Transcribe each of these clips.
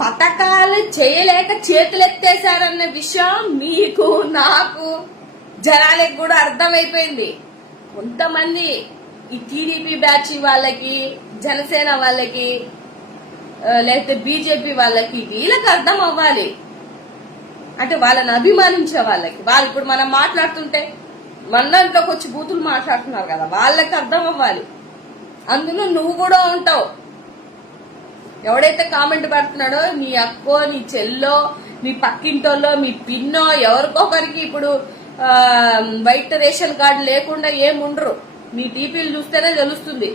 పథకాలు చేయలేక చేతులెత్తేశారన్న విషయం మీకు నాకు జనాలకు కూడా అర్థమైపోయింది. కొంతమంది ఈ టీడీపీ బ్యాచ్ వాళ్ళకి జనసేన వాళ్ళకి లేకపోతే బీజేపీ వాళ్ళకి వీళ్ళకి అర్థం అవ్వాలి. అంటే వాళ్ళని అభిమానించే వాళ్ళకి. వాళ్ళు ఇప్పుడు మనం మాట్లాడుతుంటే మన దాంట్లోకి వచ్చి బూతులు మాట్లాడుతున్నారు కదా వాళ్ళకి అర్థం అవ్వాలి. అందులో నువ్వు కూడా ఉంటావు. ఎవడైతే కామెంట్ పెడుతున్నాడో నీ అక్కో నీ చెల్లో మీ పక్కింటోళ్ళో మీ పిన్నో ఎవరికొకరికి ఇప్పుడు వైట్ రేషన్ కార్డు లేకుండా ఏముండరు. మీ టీపీలు చూస్తేనే తెలుస్తుంది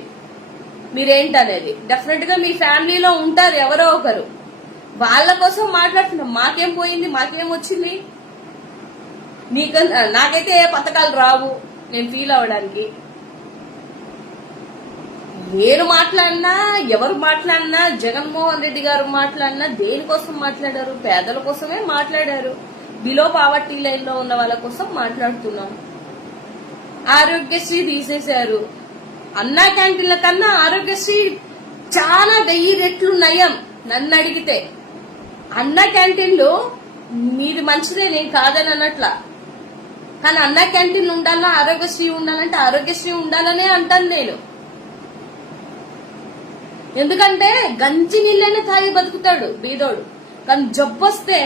మీరేంటనేది. డెఫినెట్గా మీ ఫ్యామిలీలో ఉంటారు ఎవరో ఒకరు. వాళ్ళ కోసం మాట్లాడుతున్నాం. మాకేం పోయింది మాకేం వచ్చింది? నీక నాకైతే ఏ పథకాలు రావు నేను ఫీల్ అవ్వడానికి. నేను మాట్లాడినా ఎవరు మాట్లాడినా జగన్మోహన్ రెడ్డి గారు మాట్లాడినా దేనికోసం మాట్లాడారు? పేదల కోసమే మాట్లాడారు. బిలో పావర్టీ లైన్లో ఉన్న వాళ్ళ కోసం మాట్లాడుతున్నాం. ఆరోగ్యశ్రీ తీసేశారు. అన్నా క్యాంటీన్ల కన్నా ఆరోగ్యశ్రీ చాలా వెయ్యి రెట్లు నయం నన్ను అడిగితే. అన్న క్యాంటీన్లు మీది మంచిదే నేను కాదని అన్నట్ల. కానీ అన్న క్యాంటీన్ ఉండాలా ఆరోగ్యశ్రీ ఉండాలంటే ఆరోగ్యశ్రీ ఉండాలనే అంటాను నేను. ఎందుకంటే గంజి నీళ్ళనే తాగి బతుకుతాడు బీదోడు కానీ జబ్బు వస్తే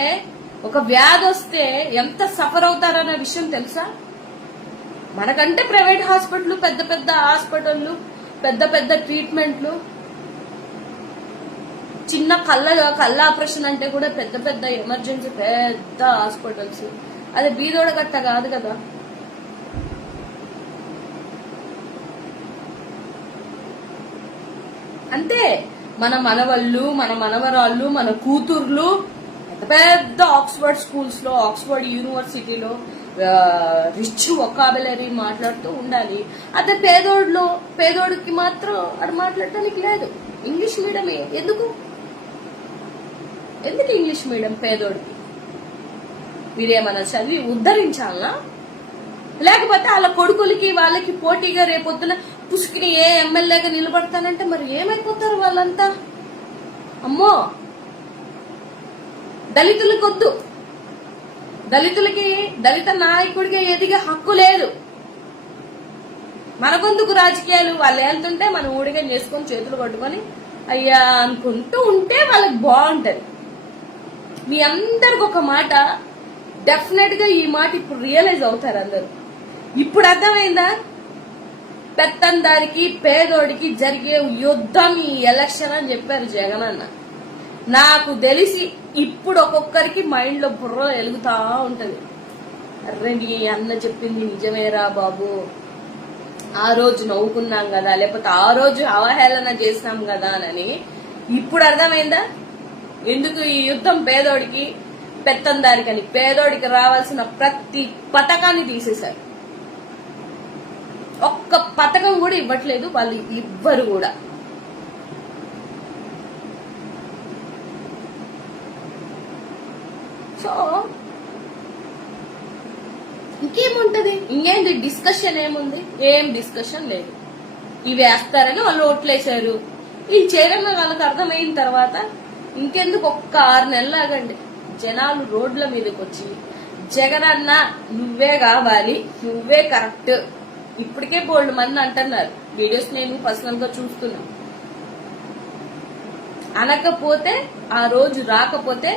ఒక వ్యాధి వస్తే ఎంత సఫర్ అవుతారన్న విషయం తెలుసా? మనకంటే ప్రైవేట్ హాస్పిటల్ పెద్ద పెద్ద హాస్పిటళ్ళు పెద్ద పెద్ద ట్రీట్మెంట్లు చిన్న కళ్ళ కళ్ళ ఆపరేషన్ అంటే కూడా పెద్ద పెద్ద ఎమర్జెన్సీ పెద్ద హాస్పిటల్స్. అదే బీదోడ గట్ట కాదు కదా. అంతే మన మనవళ్ళు మన మనవరాళ్ళు మన కూతుర్లు పెద్ద పెద్ద ఆక్స్ఫర్డ్ స్కూల్స్లో ఆక్స్ఫర్డ్ యూనివర్సిటీలో రిచ్ ఒకాబులరీ మాట్లాడుతూ ఉండాలి. అదే పేదోడులో పేదోడికి మాత్రం అది మాట్లాడటానికి లేదు. ఇంగ్లీష్ మీడియం ఎందుకు? ఎందుకు ఇంగ్లీష్ మీడియం పేదోడికి? మీరేమన్నా చదివి ఉద్ధరించాలనా? లేకపోతే వాళ్ళ కొడుకులకి వాళ్ళకి పోటీగా రేపొద్దున పుసుకిని ఏ ఎమ్మెల్యేగా నిలబడతానంటే మరి ఏమైపోతారు వాళ్ళంతా? అమ్మో! దళితులకు వద్దు దళితులకి దళిత నాయకుడిగా ఎదిగే హక్కు లేదు. మనకొందుకు రాజకీయాలు వాళ్ళు వెళ్తుంటే మనం ఊడిగా చేసుకొని చేతులు పట్టుకొని అయ్యా అనుకుంటూ ఉంటే వాళ్ళకి బాగుంటది. మీ అందరికి ఒక మాట డెఫినెట్గా ఈ మాట ఇప్పుడు రియలైజ్ అవుతారు అందరు. ఇప్పుడు అర్థమైందా? పెత్తందారికి పేదోడికి జరిగే యుద్ధం ఈ ఎలక్షన్ అని చెప్పారు జగన్ అన్న నాకు తెలిసి ఇప్పుడు ఒక్కొక్కరికి మైండ్లో బుర్ర వెలుగుతా ఉంటది. అర్రే నీ అన్న చెప్పింది నిజమేరా బాబు. ఆ రోజు నవ్వుకున్నాం కదా లేకపోతే ఆ రోజు అవహేళన చేసినాం కదా అని ఇప్పుడు అర్థమైందా? ఎందుకు ఈ యుద్ధం పేదోడికి పెత్తందారికని? పేదోడికి రావాల్సిన ప్రతి పథకాన్ని తీసేశారు. ఒక్క పథకం కూడా ఇవ్వట్లేదు వాళ్ళు ఇవ్వరు కూడా. సో ఇంకేముంటది? ఇంకేంటి డిస్కషన్ ఏముంది? ఏం డిస్కషన్ లేదు. ఇవి వేస్తారని వాళ్ళు ఓట్లేశారు. ఈ చేయడమే వాళ్ళకి అర్థమైన తర్వాత ఇంకెందుకు ఒక్క ఆరు నెలలు ఆగండి. జనాలు రోడ్ల మీదకి వచ్చి జగనన్న నువ్వే కావాలి నువ్వే కరెక్ట్. ఇప్పటికే బోల్డ్ మంది అంటున్నారు. వీడియోస్ నేను పర్సనల్గా చూస్తున్నా. అనకపోతే ఆ రోజు రాకపోతే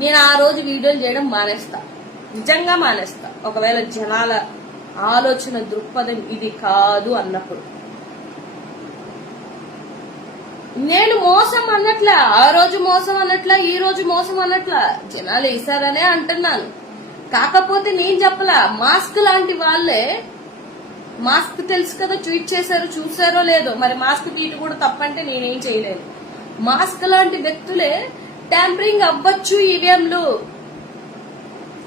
నేను ఆ రోజు వీడియోలు చేయడం మానేస్తా. నిజంగా మానేస్తా. ఒకవేళ జనాల ఆలోచన దృక్పథం ఇది కాదు అన్నప్పుడు. నేను మోసం అన్నట్లా ఆ రోజు మోసం అన్నట్లా ఈ రోజు మోసం అన్నట్లా జనాలు వేసారనే అంటున్నాను. కాకపోతే నేను చెప్పలా మాస్క్ లాంటి వాళ్ళే మాస్క్ తెలుసు కదా ట్వీట్ చేశారో చూసారో లేదో మరి మాస్క్ తీయటం కూడా తప్పంటే నేనేం చేయలేదు మాస్క్ లాంటి వ్యక్తులే ట్యాంపరింగ్ అవ్వచ్చు ఈవీఎంలు.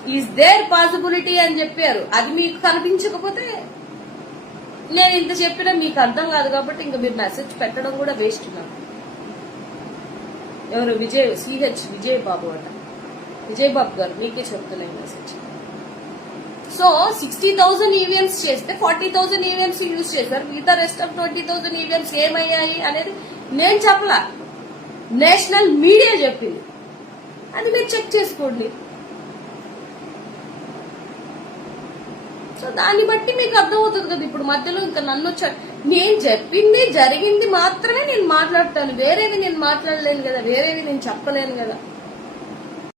ఈజ్ దేర్ పాసిబిలిటీ అని చెప్పారు. అది మీకు కనిపించకపోతే నేను ఇంత చెప్పినా మీకు అర్థం కాదు కాబట్టి ఇంకా మీరు మెసేజ్ పెట్టడం కూడా వేస్ట్ నాకు ఎవరు? విజయ్ సిహెచ్ విజయ్ బాబు అంట. విజయ్ బాబు గారు మీకే చెప్తున్నాయి message so sixty thousand EVMs చేస్తే ఫార్టీ థౌసండ్ ఈవీఎంస్ యూజ్ చేశారు. మిగతా rest of twenty thousand EVMs ఏమయ్యాయి అనేది నేను చెప్పలా. నేషనల్ మీడియా చెప్పింది. అది మీరు చెక్ చేసుకోండి. సో దాన్ని బట్టి మీకు అర్థమవుతుంది కదా ఇప్పుడు మధ్యలో ఇంకా నన్ను వచ్చారు నేను చెప్పింది జరిగింది మాత్రమే నేను మాట్లాడతాను. వేరేవి నేను మాట్లాడలేను కదా వేరేవి నేను చెప్పలేను కదా.